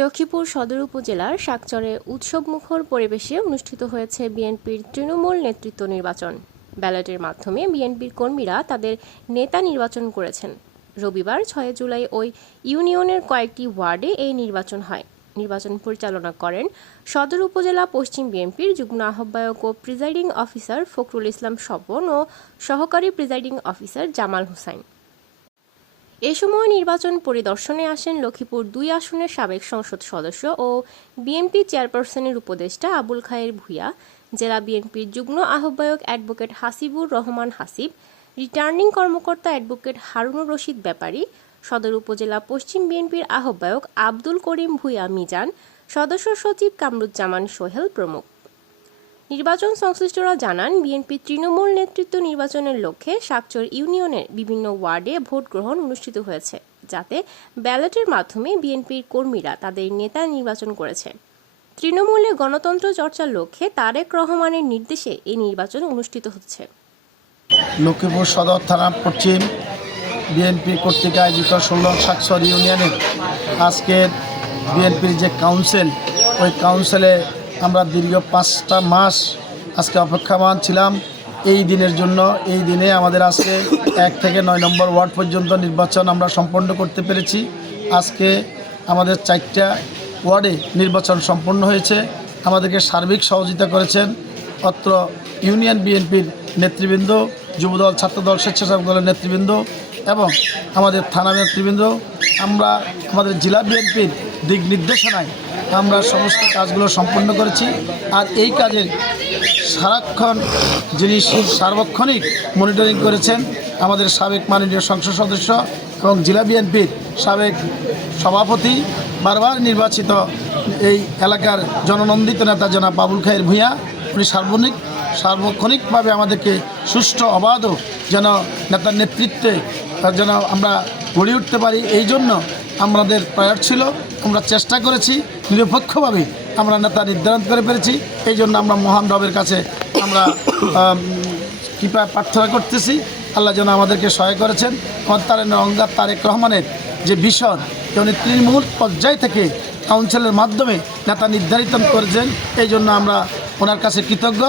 লক্ষ্মীপুর সদর উপজেলার শাকচরে উৎসবমুখর পরিবেশে অনুষ্ঠিত হয়েছে বিএনপির তৃণমূল নেতৃত্ব নির্বাচন। ব্যালটের মাধ্যমে বিএনপির কর্মীরা তাদের নেতা নির্বাচন করেছেন। রবিবার ছয় জুলাই ওই ইউনিয়নের কয়েকটি ওয়ার্ডে এই নির্বাচন হয়। নির্বাচন পরিচালনা করেন সদর উপজেলা পশ্চিম বিএনপির যুগ্ম আহ্বায়ক ও প্রিজাইডিং অফিসার ফখরুল ইসলাম স্বপন ও সহকারী প্রিজাইডিং অফিসার জামাল হোসাইন। এ সময় নির্বাচন পরিদর্শনে আসেন লক্ষ্মীপুর দুই আসনের সাবেক সংসদ সদস্য ও বিএনপি চেয়ারপারসনের উপদেষ্টা আবুল খায়ের ভূঁইয়া, জেলা বিএনপির যুগ্ম আহ্বায়ক অ্যাডভোকেট হাসিবুর রহমান হাসিব, রিটার্নিং কর্মকর্তা অ্যাডভোকেট হারুনুর রশিদ ব্যাপারী, সদর উপজেলা পশ্চিম বিএনপির আহ্বায়ক আব্দুল করিম ভূঁইয়া মিজান, সদস্য সচিব কামরুজ্জামান সোহেল প্রমুখ। নির্বাচন সংশ্লিষ্টরা জানান, বিএনপি তৃণমূল নেতৃত্ব নির্বাচনের লক্ষ্যে শাকচর ইউনিয়নের বিভিন্ন ওয়ার্ডে ভোট গ্রহণ অনুষ্ঠিত হয়েছে, যাতে ব্যালটের মাধ্যমে বিএনপির কর্মীরা তাদের নেতা নির্বাচন করেছে। তৃণমূলে গণতন্ত্র চর্চার লক্ষ্যে তারেক রহমানের নির্দেশে এই নির্বাচন অনুষ্ঠিত হচ্ছে। লক্ষ্মীপুর সদর থানা পশ্চিম বিএনপি কর্তৃক আয়োজিত ষোলো সাক্ষর ইউনিয়নের আজকের বিএনপির যে কাউন্সিল, ওই কাউন্সিলে আমরা দীর্ঘ পাঁচটা মাস আজকে অপেক্ষামান ছিলাম। এই দিনের জন্য, এই দিনে আমাদের আজকে এক থেকে নয় নম্বর ওয়ার্ড পর্যন্ত নির্বাচন আমরা সম্পন্ন করতে পেরেছি। আজকে আমাদের চারটা ওয়ার্ডে নির্বাচন সম্পন্ন হয়েছে। আমাদেরকে সার্বিক সহযোগিতা করেছেন অত্র ইউনিয়ন বিএনপির নেতৃবৃন্দ, যুবদল, ছাত্রদল, স্বেচ্ছাসেবক দলের নেতৃবৃন্দ এবং আমাদের থানা নেতৃবৃন্দ, আমরা আমাদের জেলা বিএনপির দিক নির্দেশনায় আমরা সমস্ত কাজগুলো সম্পন্ন করেছি। আর এই কাজের সারাক্ষণ যিনি সার্বক্ষণিক মনিটরিং করেছেন, আমাদের সাবেক মাননীয় সংসদ সদস্য এবং জেলা বিএনপির সাবেক সভাপতি, বারবার নির্বাচিত এই এলাকার জননন্দিত নেতা জনাব বাবুল খায়ের ভূঁইয়া, উনি সার্বনিক সার্বক্ষণিকভাবে আমাদেরকে সুষ্ঠু অবাধ যেন নেতার নেতৃত্বে যেন আমরা গড়ে উঠতে পারি। এই জন্য আমাদের প্রয়াস ছিল আমরা চেষ্টা করেছি নিরপেক্ষভাবে আমরা নেতা নির্ধারণ করে পেরেছি এই জন্য আমরা মহান রবের কাছে আমরা আম, কৃপা প্রার্থনা করতেছি। আল্লাহ যেন আমাদেরকে সহায় করেছেন। তারেন অঙ্গার তারেক রহমানের যে বিষয় উনি তৃণমূল পর্যায় থেকে কাউন্সিলের মাধ্যমে নেতা নির্ধারিত করেছেন এই জন্য আমরা ওনার কাছে কৃতজ্ঞ।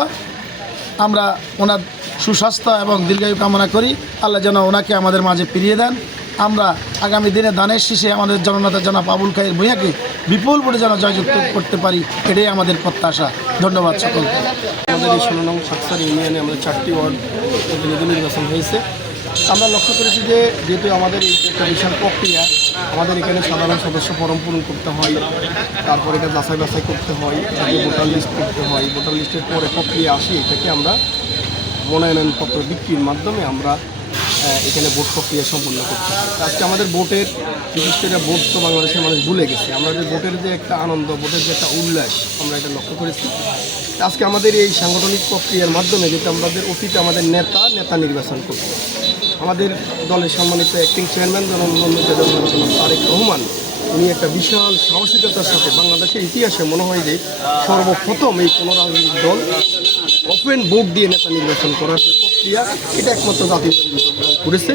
আমরা ওনার সুস্বাস্থ্য এবং দীর্ঘায়ু কামনা করি। আল্লাহ যেন ওনাকে আমাদের মাঝে ফিরিয়ে দেন। আমরা আগামী দিনে দানের শেষে আমাদের জননেতা জনাব আবুল খাইর ভূঁইয়াকে বিপুল করে যেন জয়যুক্ত করতে পারি, এটাই আমাদের প্রত্যাশা। ধন্যবাদ সকলকে। আমাদের এই ষোলো সাকসার ইউনিয়নে আমাদের চারটি ওয়ার্ড নির্বাচন হয়েছে। আমরা লক্ষ্য করেছি যে, যেহেতু আমাদের এই একটা প্রক্রিয়া, আমাদের এখানে সাধারণ সদস্য ফর্ম পূরণ করতে হয়, তারপর এটা যাচাই বাছাই করতে হয় ভোটার লিস্ট করতে হয়। ভোটার লিস্টের পরে প্রক্রিয়া আসি, এটাকে আমরা মনোনয়নপত্র বিক্রির মাধ্যমে আমরা এখানে ভোট প্রক্রিয়া সম্পন্ন করতে আজকে আমাদের ভোটের, বিশেষ করে ভোট তো বাংলাদেশের মানুষ ভুলে গেছে। আমরা যে ভোটের যে একটা আনন্দ, ভোটের যে একটা উল্লাস, আমরা এটা লক্ষ্য করেছি। আজকে আমাদের এই সাংগঠনিক প্রক্রিয়ার মাধ্যমে যেটা আমাদের অতীতে, আমাদের নেতা নেতা নির্বাচন করতে আমাদের দলের সম্মানিত অ্যাক্টিং চেয়ারম্যান জনগণ তারেক রহমান, উনি একটা বিশাল সাহসিকতার সাথে বাংলাদেশের ইতিহাসে মনে হয় যে সর্বপ্রথম এই কোনো রাজনৈতিক দল ওপেন ভোট দিয়ে নেতা নির্বাচন করার যে প্রক্রিয়া, এটা একমাত্র জাতীয় করেছে।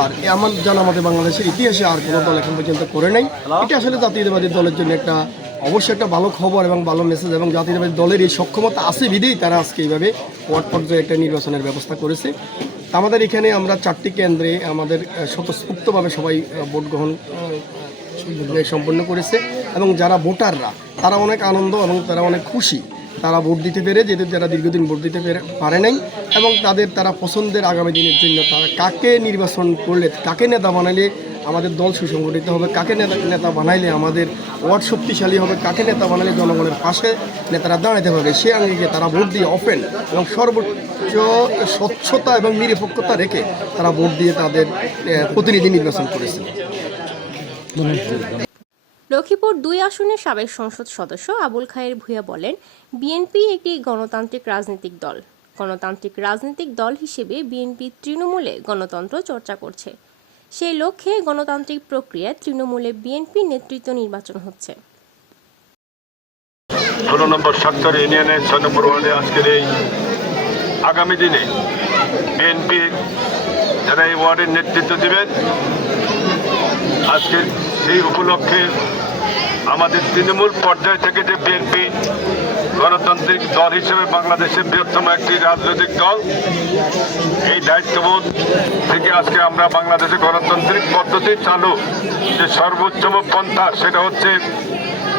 আর আমার জানা আমাদের বাংলাদেশের ইতিহাসে আর কোনো দল এখন পর্যন্ত করে নাই। এটা আসলে জাতীয়তাবাদী দলের জন্য একটা অবশ্যই একটা ভালো খবর এবং ভালো মেসেজ এবং জাতীয়তাবাদী দলের এই সক্ষমতা আছে বিধেই তারা আজকে এইভাবে ওয়ার্ড পর্যায়ে একটা নির্বাচনের ব্যবস্থা করেছে। আমাদের এখানে আমরা চারটি কেন্দ্রে আমাদের স্বতঃস্ফূর্তভাবে সবাই ভোট গ্রহণ সম্পন্ন করেছে। এবং যারা ভোটাররা, তারা অনেক আনন্দ এবং তারা অনেক খুশি। তারা ভোট দিতে পেরে যেহেতু যারা দীর্ঘদিন ভোট দিতে পেরে পারে নাই, এবং তাদের তারা পছন্দের আগামী দিনের জন্য তারা কাকে নির্বাচন করলে, কাকে নেতা বানালে আমাদের দল সুসংগঠিত হবে, কাকে নেতা নেতা বানাইলে আমাদের ওয়ার্ড শক্তিশালী হবে, কাকে নেতা বানাইলে জনগণের পাশে নেতারা দাঁড়াতে পারবে, সে আঙ্গিকে তারা ভোট দিয়ে অপেন এবং সর্বোচ্চ স্বচ্ছতা এবং নিরপেক্ষতা রেখে তারা ভোট দিয়ে তাদের প্রতিনিধি নির্বাচন করেছে। লক্ষ্মীপুর দুই আসনের সাবেক সংসদ সদস্য আবুল খায়ের ভূঁইয়া বলেন, বিএনপি একটি গণতান্ত্রিক রাজনৈতিক দল। গণতান্ত্রিক রাজনৈতিক দল হিসেবে বিএনপি তৃণমূলে গণতন্ত্র চর্চা করছে। সেই লক্ষ্যে গণতান্ত্রিক প্রক্রিয়ায় তৃণমূলে বিএনপি নেতৃত্ব নির্বাচন হচ্ছে। ষোলো নম্বর সাক্তর ইউনিয়নের ছয় আজকের এই আগামী দিনে বিএনপি যারা এই ওয়ার্ডের নেতৃত্ব দেবেন আজকে সেই উপলক্ষে আমাদের তৃণমূল পর্যায় থেকে যে বিএনপি গণতান্ত্রিক দল হিসেবে বাংলাদেশের বৃহত্তম একটি রাজনৈতিক দল, এই দায়িত্ববোধ থেকে আজকে আমরা বাংলাদেশে গণতান্ত্রিক পদ্ধতি চালু। যে সর্বোচ্চম পন্থা, সেটা হচ্ছে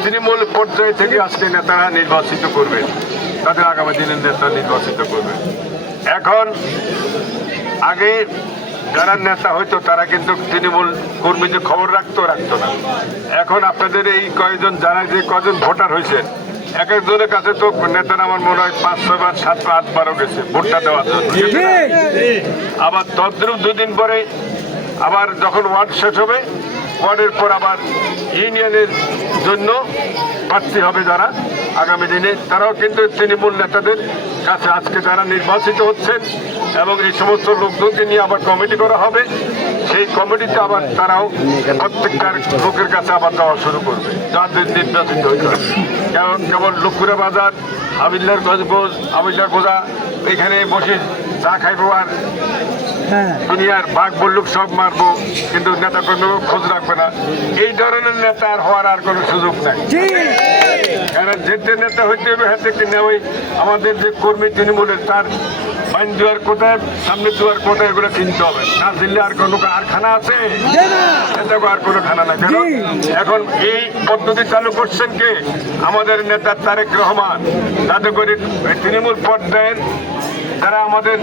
তৃণমূল পর্যায় থেকে আজকে নেতারা নির্বাচিত করবেন তাদের আগামী দিনের নেতা নির্বাচিত করবেন এখন আগে যারা নেতা হইতো তারা কিন্তু তৃণমূল কর্মীদের খবর রাখতো রাখতো না। এখন আপনাদের এই কয়েকজন যারা যে কজন ভোটার হয়েছে এক একজনের কাছে তো নেতারা আমার মনে হয় পাঁচ ছয় বার সাত বার আট বারও গেছে ভোটটা দেওয়ার জন্য। আবার তদ্রুপ দুদিন পরে আবার যখন ওয়ার্ড শেষ হবে ওয়ার্ডের পর আবার ইউনিয়নের জন্য প্রার্থী হবে যারা আগামী দিনে। তারাও কিন্তু তৃণমূল নেতাদের কাছে আজকে যারা নির্বাচিত হচ্ছেন এবং এই সমস্ত লোকজনকে নিয়ে আবার কমিটি করা হবে, সেই কমিটিতে আবার তারাও প্রত্যেকটার লোকের কাছে আবার দেওয়া শুরু করবে, যাদের নির্বাচিত হবে। কেমন কেবল লক্ষ্মীরা বাজার আবিল্লার গজগোজ আবিল্লার গোজা এখানে বসে চা খাইবো আর দুনিয়ার বাঘ বল্লুক সব মারবো কিন্তু নেতা কোনো খোঁজ রাখবে না। এই ধরনের নেতা আর হওয়ার আর কোনো সুযোগ নাই। কারণ যেতে নেতা হইতে হবে হাতে কিনে ওই আমাদের যে কর্মী তৃণমূলের তার বাইন দুয়ার কোথায় সামনে দুয়ার কোথায় এগুলো কিনতে হবে। না দিল্লি আর কোনো কারখানা আছে? এটা আর কোনো খানা না কেন এখন এই পদ্ধতি চালু করছেন কে? আমাদের নেতা তারেক রহমান। যাতে করে তৃণমূল পর্যায়ের যারা আমাদের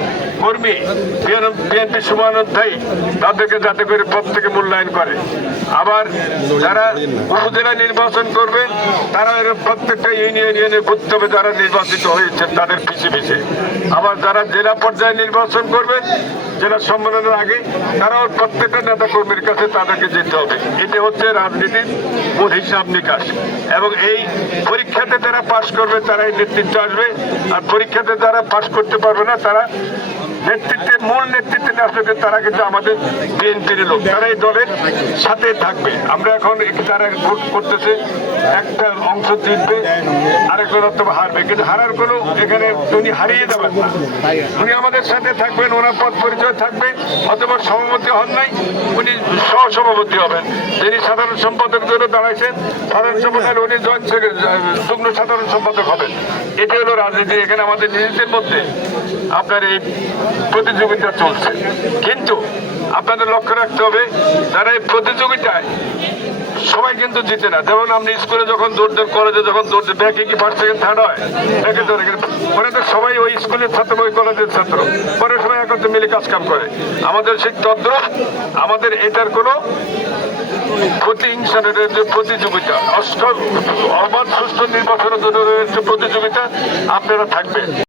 কর্মী বিএনপি শুভানুধ্যায়ী তাদেরকে যাতে করে প্রত্যেকে মূল্যায়ন করে। আবার যারা উপজেলা নির্বাচন করবে, তারা এরকম প্রত্যেকটা ইউনিয়ন ইউনিয়নে ঘুরতে হবে যারা নির্বাচিত হয়েছে তাদের পিছিয়ে পিছিয়ে আবার যারা জেলা পর্যায়ে নির্বাচন করবেন জেলা সম্মেলনের আগে তারাও প্রত্যেকটা নেতা কর্মীর কাছে তাদেরকে যেতে হবে। এটি হচ্ছে রাজনীতির মূল হিসাব নিকাশ। এবং এই পরীক্ষাতে যারা পাশ করবে, তারাই নেতৃত্ব আসবে। আর পরীক্ষাতে যারা পাশ করতে পারবে না, তারা নেতৃত্বের মূল নেতৃত্বে আসবে তারা কিন্তু আমাদের বিএনপির লোক। তারা এই দলের সাথে থাকবে। আমরা এখন তারা ভোট করতেছে, একটা অংশ জিতবে, আরেকজন অথবা হারবে। কিন্তু হারার কোনো এখানে উনি হারিয়ে যাবেন না। উনি আমাদের সাথে থাকবেন, ওনার পথ পরিচয় থাকবে, অথবা সভাপতি হন নাই, উনি সহসভাপতি হবেন। যিনি সাধারণ সম্পাদক জন্য দাঁড়াইছেন, সাধারণ সম্পাদক উনি জয়েন্ট যুগ্ম সাধারণ সম্পাদক হবেন। এটি হলো রাজনীতি। এখানে আমাদের নিজেদের মধ্যে আপনার এই প্রতিযোগিতা চলছে। কিন্তু আপনাদের লক্ষ্য রাখতে হবে তারা এই প্রতিযোগিতায় সবাই কিন্তু জিতে না। যেমন আপনি স্কুলে যখন দৌড় দেন, কলেজে যখন দৌড় দেন ব্যাকে কি ফার্স্ট সেকেন্ড থার্ড হয়? ব্যাকে দৌড়ে পরে তো সবাই ওই স্কুলের ছাত্র, ওই কলেজের ছাত্র। পরে সবাই একত্রে মিলে কাজ কাম করে। আমাদের সেই তদ্র আমাদের এটার কোনো প্রতিহিংসানের যে প্রতিযোগিতা। অবাধ সুস্থ নির্বাচনের জন্য রয়েছে প্রতিযোগিতা। আপনারা থাকবেন।